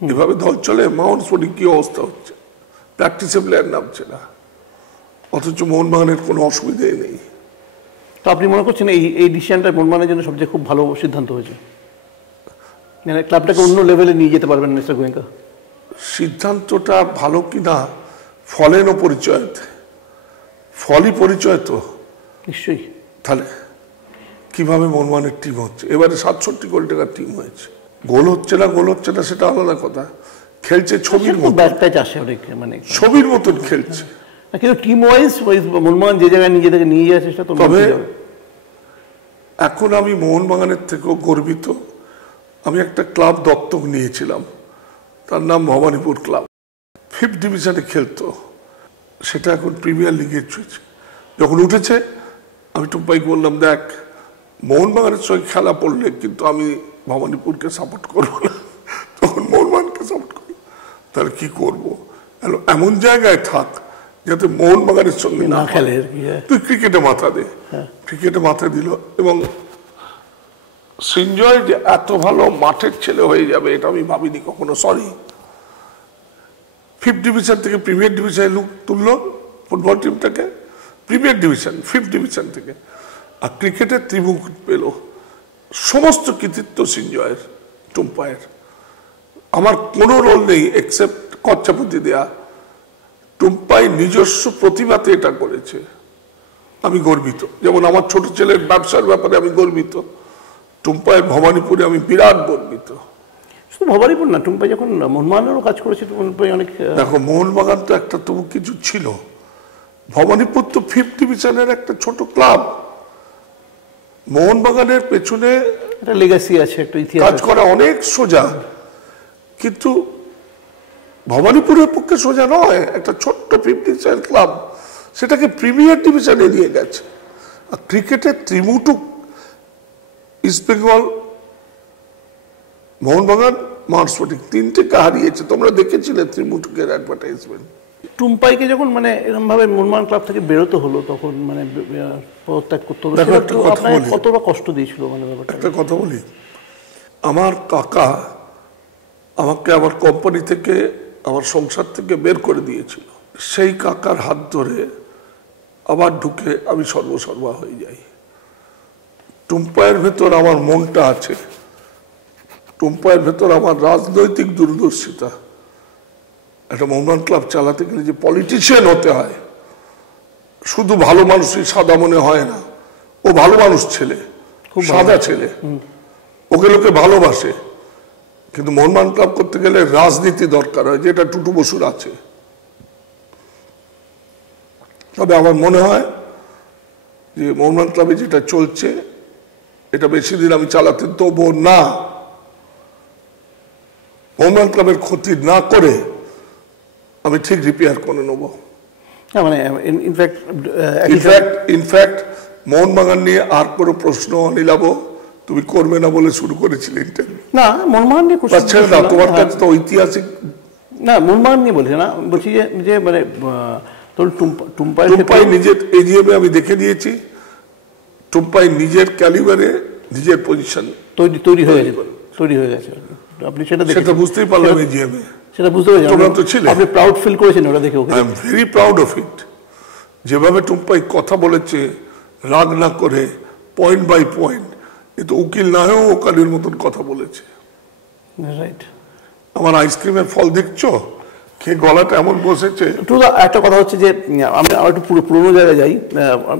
এভাবে দল চলে। মাউন্ট স্পোর্টিং কি অবস্থা হচ্ছে, প্র্যাকটিসে প্লেয়ার নামছে না, অথচ মোহনবাগানের কোনো অসুবিধাই নেই। তো আপনি মনে করছেন এই ডিসিশনটা মোহনবাগানের জন্য সবচেয়ে খুব ভালো সিদ্ধান্ত হয়েছে, মানে ক্লাবটাকে অন্য লেভেলে নিয়ে যেতে পারবেন মিস্টার গোয়েঙ্কা? সিদ্ধান্তটা ভালো কিনা ফলেরও পরিচয়, ফলই পরিচয় তো নিশ্চয়ই। তাহলে কিভাবে মোহনবাগানের টিম হচ্ছে, এবারে 67 কোটি টাকার টিম হয়েছে, গোল হচ্ছে না সেটা আলাদা কথা, খেলছে ছবির মতো, ব্যাকপ্যাচ আসে অনেক, মানে ছবির মতন খেলছে। কিন্তু টিম ওয়াইজ মোহনবাগান যে জায়গায় নিজেদেরকে নিয়ে যাচ্ছে সেটা তো। তবে এখন আমি মোহনবাগানের থেকেও গর্বিত, আমি একটা ক্লাব দত্তক নিয়েছিলাম, তার নাম ভবানীপুর ক্লাব, 5th ডিভিশনে খেলতো, সেটা এখন প্রিমিয়ার লিগে চলছে। যখন উঠেছে আমি টুম্পাইকে বললাম, দেখ মোহনবাগানের সঙ্গে খেলা পড়লে কিন্তু আমি ভবানীপুরকে সাপোর্ট করবো না, তখন মোহনবাগানকে সাপোর্ট করবো। তাহলে কি করবো? এমন জায়গায় থাক যাতে মোহনবাগানের সঙ্গে না খেলে, তুই ক্রিকেটে মাথা দে। ক্রিকেটে মাথা দিল, এবং সঞ্জয় যে এত ভালো মাঠের ছেলে হয়ে যাবে এটা আমি ভাবিনি কখনো। সরি, 5th ডিভিশন থেকে প্রিমিয়ার ডিভিশনে লুক তুললো ফুটবল টিমটাকে, প্রিমিয়ার ডিভিশন 5th ডিভিশন থেকে, আর ক্রিকেটে ত্রিমুকুট পেল। সমস্ত কৃতিত্ব সঞ্জয়ের, টুম্পায়ের, আমার কোনো রোল নেই এক্সেপ্ট খরচাপতি দেয়া। টুম্পাই নিজস্ব প্রতিভাতে এটা করেছে, আমি গর্বিত। যেমন আমার ছোট ছেলের ব্যবসার ব্যাপারে আমি গর্বিত, টুম্পাইয়ের ভবানীপুরে আমি বিরাট গর্বিত। শুধু ভবানীপুর না, টুম্পাই যখন মোহনবাগানেরও কাজ করেছে, টুম্পাই অনেক। দেখো মোহনবাগান তো একটা তবু কিছু ছিল, ভবানীপুর তো 5th ডিভিশনের একটা ছোট ক্লাব। মোহনবাগানের পেছনে একটা লেগাসি আছে, একটা ইতিহাস কাজ করা অনেক সোজা, কিন্তু ভবানীপুরের পক্ষে সোজা নয়। একটা ছোট্ট 5th ডিভিশন ক্লাব সেটাকে প্রিমিয়ার ডিভিশনে নিয়ে গেছে। আর ক্রিকেটের ত্রিমুটুক ইস্ট বেঙ্গল, মোহনবাগান, মাউন্ট স্পোর্টিং, 3টেকে হারিয়েছে। তোমরা দেখেছিলে ত্রিমুটুকের অ্যাডভার্টাইজমেন্ট। টুম্পাইকে যখন মানে এরকম ভাবে মোহনবাগান ক্লাব থেকে বেরোতে হলো, তখন মানে পদত্যাগ করতে হলো, কতটা কষ্ট দিয়েছিল? মানে ব্যাপারটা একটা কথা বলি, আমার কাকা আমাকে আমার কোম্পানি থেকে, আমার সংসার থেকে বের করে দিয়েছিল। সেই কাকার হাত ধরে আবার ঢুকে আমি সর্বসর্বা হয়ে যাই। টুম্পায়ের ভেতর আমার মনটা আছে, টুম্পায়ের ভেতর আমার রাজনৈতিক দূরদর্শিতা। একটা মোহনবাগান ক্লাব চালাতে গেলে যে পলিটিশিয়ান হতে হয়, শুধু ভালো মানুষই সাদা মনে হয় না। ও ভালো মানুষ ছেলে, খুব সাদা ছেলে, ওকে লোকে ভালোবাসে, কিন্তু মোহনবাগান ক্লাব করতে গেলে রাজনীতি দরকার হয়, যেটা টুটু বসুর আছে। তবে আমার মনে হয় যে মোহনবাগান ক্লাবে যেটা চলছে এটা বেশি দিন আমি চালাতে দেবো না। মোহনবাগান ক্লাবের ক্ষতি না করে আমি ঠিক রিপেয়ার করে নেবো। মানে ইনফ্যাক্ট মোহনবাগান নিয়ে আর কোনো প্রশ্ন নিলাবো তুমি করবে না বলে শুরু করেছিলে ইন্টারভিউ। না, মোহনবাগান নিয়ে তোমার কাছে তো ঐতিহাসিক। না, মোহনবাগান নিয়ে বলছি না, বলছি যে মানে টুম্পাই নিজের এজিএমে আমি দেখে নিয়েছি, টুম্পাই নিজের ক্যালিবারে নিজের পজিশন তৈরি হয়ে গেছে। আপনি সেটা বুঝতেই পারলাম এজিএমে, সেটা বুঝতে পারছি। তোমরা তো ছিলে, আপনি প্রাউড ফিল করেছেন ওটা দেখে? I am very proud of it. যেভাবে টুম্পাই কথা বলেছে, রাগ না করে পয়েন্ট বাই পয়েন্ট, কিন্তু উকিল না হয়েও ওকালের মতন কথা বলেছে। রাইট। আমার আইসক্রিমের ফল দেখছো, খেয়ে গলাটা এমন বসেছে। একটা কথা হচ্ছে যে আমরা একটু পুরোনো জায়গায় যাই,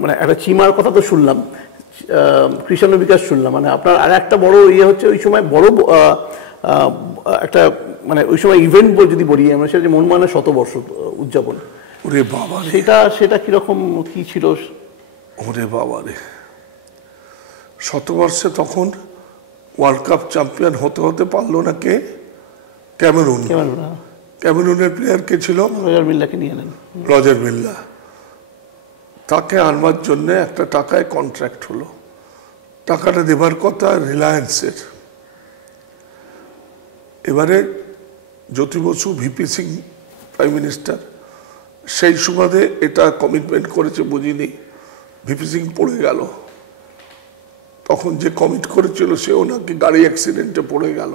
মানে একটা চিমার কথা তো শুনলাম, কৃষাণ বিকাশ শুনলাম, মানে আপনার আর একটা বড় ইয়ে হচ্ছে ওই সময় বড় একটা মানে ওই সময় ইভেন্ট যদি বলি আমরা, সেটা যে মোহনবাগানের 100 বর্ষ উদযাপন। ওরে বাবা, সেটা কিরকম কি ছিল? ওরে বাবা রে, 100 তখন ওয়ার্ল্ড কাপ চ্যাম্পিয়ন হতে হতে পারলো না কে? ক্যামেরুনের প্লেয়ার কে ছিল? রজার মিল্লাকে নিয়ে নেন। রজার মিল্লা। তাকে আনবার জন্য একটা টাকায় কন্ট্রাক্ট হলো, টাকাটা দেবার কথা রিলায়েন্সের। এবারে Jyoti Basu VP Singh prime minister, সেই সুবাদে এটা কমিটমেন্ট করেছে বুঝিনি, ভিপি সিং পড়ে গেল। তখন যে কমিট করেছিল সেও নাকি গাড়ি অ্যাক্সিডেন্টে পড়ে গেল।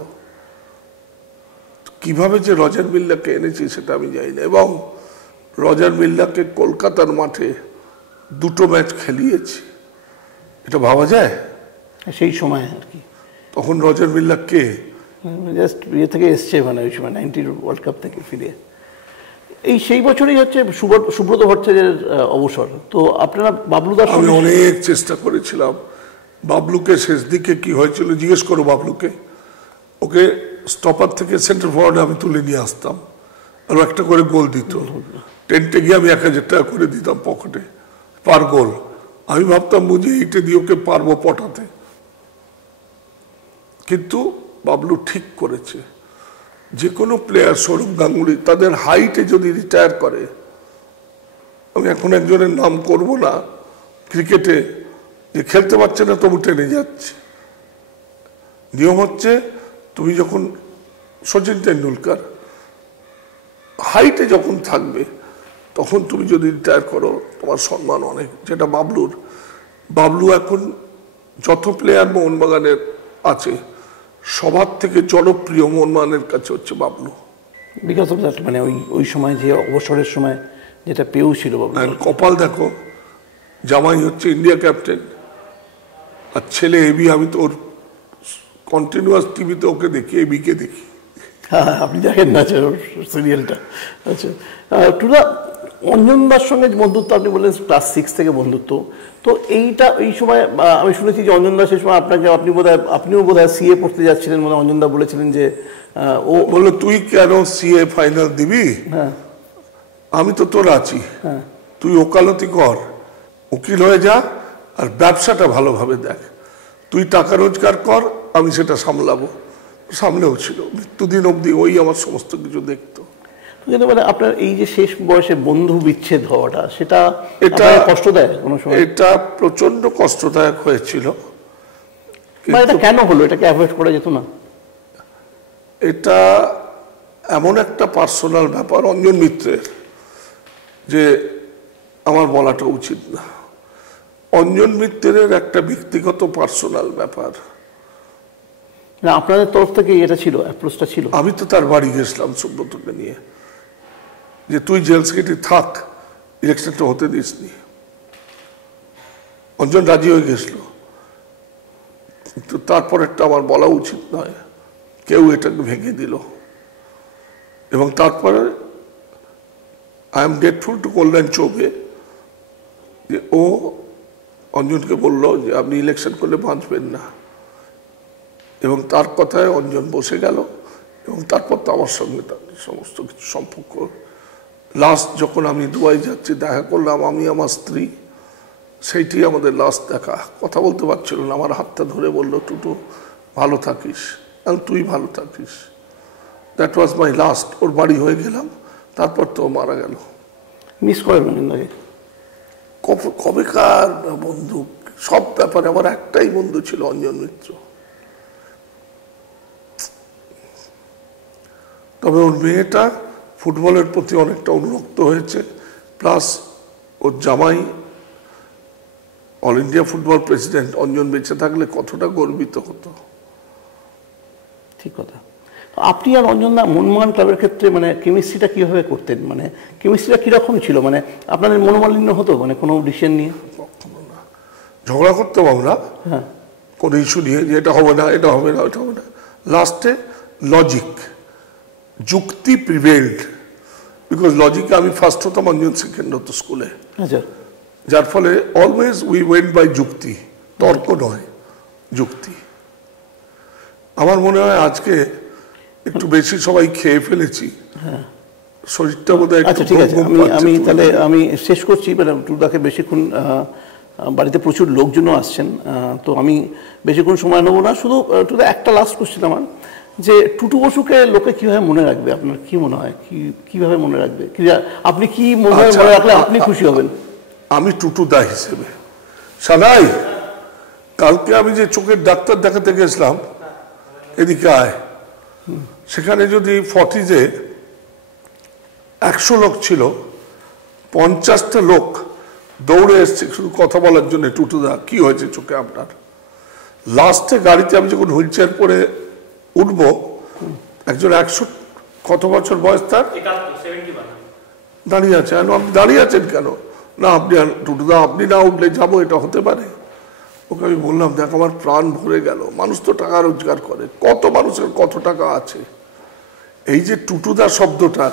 কিভাবে যে রজার মিল্লাকে এনেছি সেটা আমি জানি না। এবং রজার মিল্লাকে কলকাতার মাঠে 2টো ম্যাচ খেলিয়েছি, এটা ভাবা যায় সেই সময় আর কি? তখন রজার মিল্লা কে? জাস্ট ইয়ে থেকে এসছে, মানে ওই সময় 90 ওয়ার্ল্ড কাপ থেকে ফিরে। সেই বছরই হচ্ছে সুব্রত ভট্টাচার্যের অবসর। তো আপনারা বাবলুদার, আমি অনেক চেষ্টা করেছিলাম বাবলুকে, শেষ দিকে কি হয়েছিল জিজ্ঞেস করো বাবলুকে। ওকে স্টপার থেকে সেন্টার ফরওয়ার্ডে আমি তুলে নিয়ে আসতাম, আর একটা করে গোল দিত। টেন্টে গিয়ে আমি 1000 টাকা করে দিতাম পকেটে পার গোল। আমি ভাবতাম বুঝি এইটা দিয়ে ওকে পারবো পটাতে। কিন্তু বাবলু ঠিক করেছে, যে কোনো প্লেয়ার, সৌরভ গাঙ্গুলি, তাদের হাইটে যদি রিটায়ার করে, আমি এখন একজনের নাম করব না, ক্রিকেটে যে খেলতে পারছে না তবু টেনে যাচ্ছে। নিয়ম হচ্ছে তুমি যখন সচিন তেন্ডুলকার হাইটে যখন থাকবে তখন তুমি যদি রিটায়ার করো তোমার সম্মান অনেক, যেটা বাবলু এখন যত প্লেয়ার মোহনবাগানের আছে সবার থেকে জনপ্রিয় মোহনবাগানের কাছে হচ্ছে বাবলু। বিকজ অফ দ্যাট, মানে ওই সময় যে অবসরের সময় যেটা পেয়েও ছিল বাবলু। কপাল দেখো, জামাই হচ্ছে ইন্ডিয়া ক্যাপ্টেন আর ছেলে এবি। আমি তো ওর কন্টিনিউয়াস টিভিতে ওকে দেখি, এবিকে দেখি। হ্যাঁ, আপনি দেখেন না সিরিয়ালটা? আচ্ছা, টুদা, অঞ্জনদার সঙ্গে বন্ধুত্ব আপনি বললেন ক্লাস 6 থেকে বন্ধুত্ব। তো এই সময় আমি শুনেছি যে অঞ্জনদা সেই সময় আপনিও বোধহয় সিএ পড়তে যাচ্ছিলেন, মানে অঞ্জনদা বলেছিলেন যে ও বললো তুই কেন সিএ ফাইনাল দিবি? হ্যাঁ, আমি তো তোর আছি, হ্যাঁ, তুই ওকালতি কর, উকিল হয়ে যা, আর ব্যবসাটা ভালোভাবে দেখ, তুই টাকা রোজগার কর, আমি সেটা সামলাবো। সামলেও ছিল, মৃত্যুদিন অবধি ওই আমার সমস্ত কিছু দেখতো। কিন্তু মানে আপনার এই যে শেষ বয়সে বন্ধু বিচ্ছেদ হওয়াটা, সেটা কষ্ট দেয় কোনো সময়? এটা প্রচন্ড কষ্টদায়ক হয়েছিল। এটা কেন হলো? এটাকে অ্যাভয়েড করা যেত না? এটা এমন একটা পার্সোনাল ব্যাপার অঞ্জন মিত্রের, যে আমার বলাটা উচিত না। অঞ্জন মিত্রের একটা ব্যক্তিগত পার্সোনাল ব্যাপার। না, আপনাদের তরফ থেকে এটা ছিল, অ্যাপ্রোচটা ছিল? আমি তো তার বাড়ি গেছিলাম সুব্রতকে নিয়ে, যে তুই জেল সেক্রেটারি থাক, ইলেকশনটা হতে দিসনি। অঞ্জন রাজি হয়ে গেছিল, কিন্তু তারপরেরটা আমার বলা উচিত নয়, কেউ এটাকে ভেঙে দিল। এবং তারপরে আই এম গ্রেটফুল টু কল্যাণ চৌবে, যে ও অঞ্জনকে বলল যে আপনি ইলেকশন করলে বাঁচবেন না, এবং তার কথায় অঞ্জন বসে গেল। এবং তারপর তো আমার সঙ্গে তার সমস্ত কিছু সম্পর্ক। লাস্ট যখন আমি দুবাই যাচ্ছি দেখা করলাম আমি আমার স্ত্রী, সেইটি আমাদের লাস্ট দেখা। কথা বলতে পারছিল না, আমার হাতটা ধরে বলল টুটু ভালো থাকিস, এবং তুই ভালো থাকিস। That was my last. ওর বাড়ি হয়ে গেলাম, তারপর তো মারা গেল। মিস করেন অঞ্জনদাকে? কবেকার বন্ধু, সব ব্যাপারে আমার একটাই বন্ধু ছিল অঞ্জন মিত্র। তবে ওর মেয়েটা ফুটবলের প্রতি অনেকটা অনুরক্ত হয়েছে, প্লাস ওর জামাই all India football president. Anjan বেঁচে থাকলে কতটা গর্বিত হতো। ঠিক কথা। তো আপনি আর অঞ্জনদা মোহনবাগান ক্লাবের ক্ষেত্রে মানে কেমিস্ট্রিটা কীভাবে করতেন? মানে কেমিস্ট্রিটা কীরকম ছিল? মানে আপনাদের মনোমালিন্য হতো মানে কোনো ডিসিশন নিয়ে? কখনো না। ঝগড়া করতাম আমরা কোনো ইস্যু নিয়ে যে এটা হবে না, এটা হবে না, এটা হবে না। লাস্টে লজিক, যুক্তি প্রিভেইলড, বিকজ লজিকে আমি ফার্স্ট হতাম, অঞ্জন সেকেন্ড হতো স্কুলে। আচ্ছা, যার ফলে অলওয়েজ উই ওয়েন্ট বাই যুক্তি, তর্ক নয়, যুক্তি। আমার মনে হয় আজকে একটু বেশি সবাই খেয়ে ফেলেছি, শরীরটা বোধহয় আচ্ছা ঠিক আছে, আমি তাহলে আমি শেষ করছি। মানে টুটুদাকে বেশিক্ষণ, বাড়িতে প্রচুর লোকজনও আসছেন, তো আমি বেশিক্ষণ সময় নেবো না। শুধু টুটুদা একটা লাস্ট কোশ্চেন আমার, যে টুটু বসুকে লোকে কিভাবে মনে রাখবে? আপনার কি মনে হয়, কিভাবে মনে রাখবে? আপনি কি মনে রাখলে আপনি খুশি হবেন? আমি টুটুদা হিসেবে সাদাই, কালকে আমি যে চোখের ডাক্তার দেখাতে গেছিলাম, এদিকে আয়, সেখানে যদি 40-এ 100 লোক ছিল, 50টা লোক দৌড়ে এসছে শুধু কথা বলার জন্য, টুটুদা কি হয়েছে চোখে আপনার। লাস্টে গাড়িতে আমি যখন হুইল চেয়ার পরে উঠবো, একজন 100 কত বছর বয়স তার দাঁড়িয়ে আছে। আপনি দাঁড়িয়ে আছেন কেন? না আপনি টুটুদা, আপনি না উঠলে যাবো, এটা হতে পারে? ওকে আমি বললাম, দেখ আমার প্রাণ ভরে গেল, মানুষ তো টাকা রোজগার করে, কত মানুষের কত টাকা আছে। এই যে টুটুদা শব্দটা,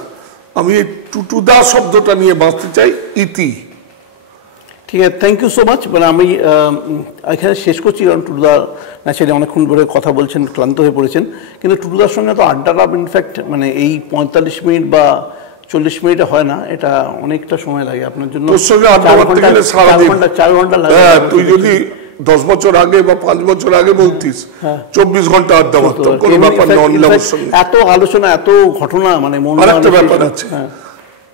আমি এই টুটুদা শব্দটা নিয়ে বাঁচতে চাই, ইতি। ঠিক আছে, থ্যাংক ইউ সো মাচ। মানে আমি এখানে শেষ করছি, কারণ টুটুদা ন্যাচারালি অনেকক্ষণ ধরে কথা বলছেন, ক্লান্ত হয়ে পড়েছেন। কিন্তু টুটুদার সঙ্গে তো আড্ডাটা ইনফ্যাক্ট মানে এই 45 মিনিট বা 40 মিনিটে হয় না, এটা অনেকটা সময় লাগে আপনার জন্য। 4 ঘন্টা লাগে। তুই যদি 10 বছর আগে বা 5 বছর আগে বলতিস 24 ঘন্টা আড্ডা মারতাম, কোনো ব্যাপার না। অনিলাভর সঙ্গে এত আলোচনা, এত ঘটনা, মানে আরেকটা ব্যাপার আছে,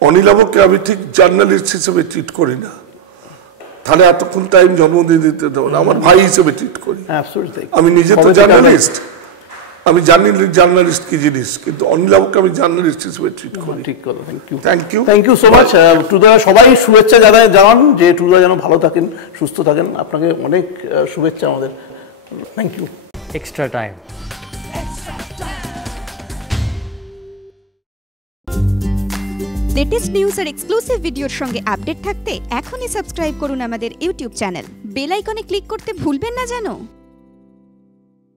অনিলাভকে আমি ঠিক জার্নালিস্ট হিসেবে ট্রিট করি না, তাহলে এতক্ষণ টাইম জন্মদিন দিতে দেবো না, আমার ভাই হিসেবে ট্রিট করি। আমি নিজে তো জার্নালিস্ট, আমি জানি জার্নালিস্ট কি জিনিস, কিন্তু অনিলাভকে আমি জার্নালিস্ট হিসেবে ট্রিট করি। ঠিক কথা, thank you, thank you so much টুটুদা। সবাই শুভেচ্ছা জানান যে টুটুদা যেন ভালো থাকেন, সুস্থ থাকেন। আপনাকে অনেক শুভেচ্ছা আমাদের। Thank you. Extra time. Latest news আর এক্সক্লুসিভ ভিডিওর সঙ্গে আপডেট থাকতে এখনই সাবস্ক্রাইব করুন আমাদের ইউটিউব চ্যানেল। বেল আইকনে ক্লিক করতে ভুলবেন না যেন।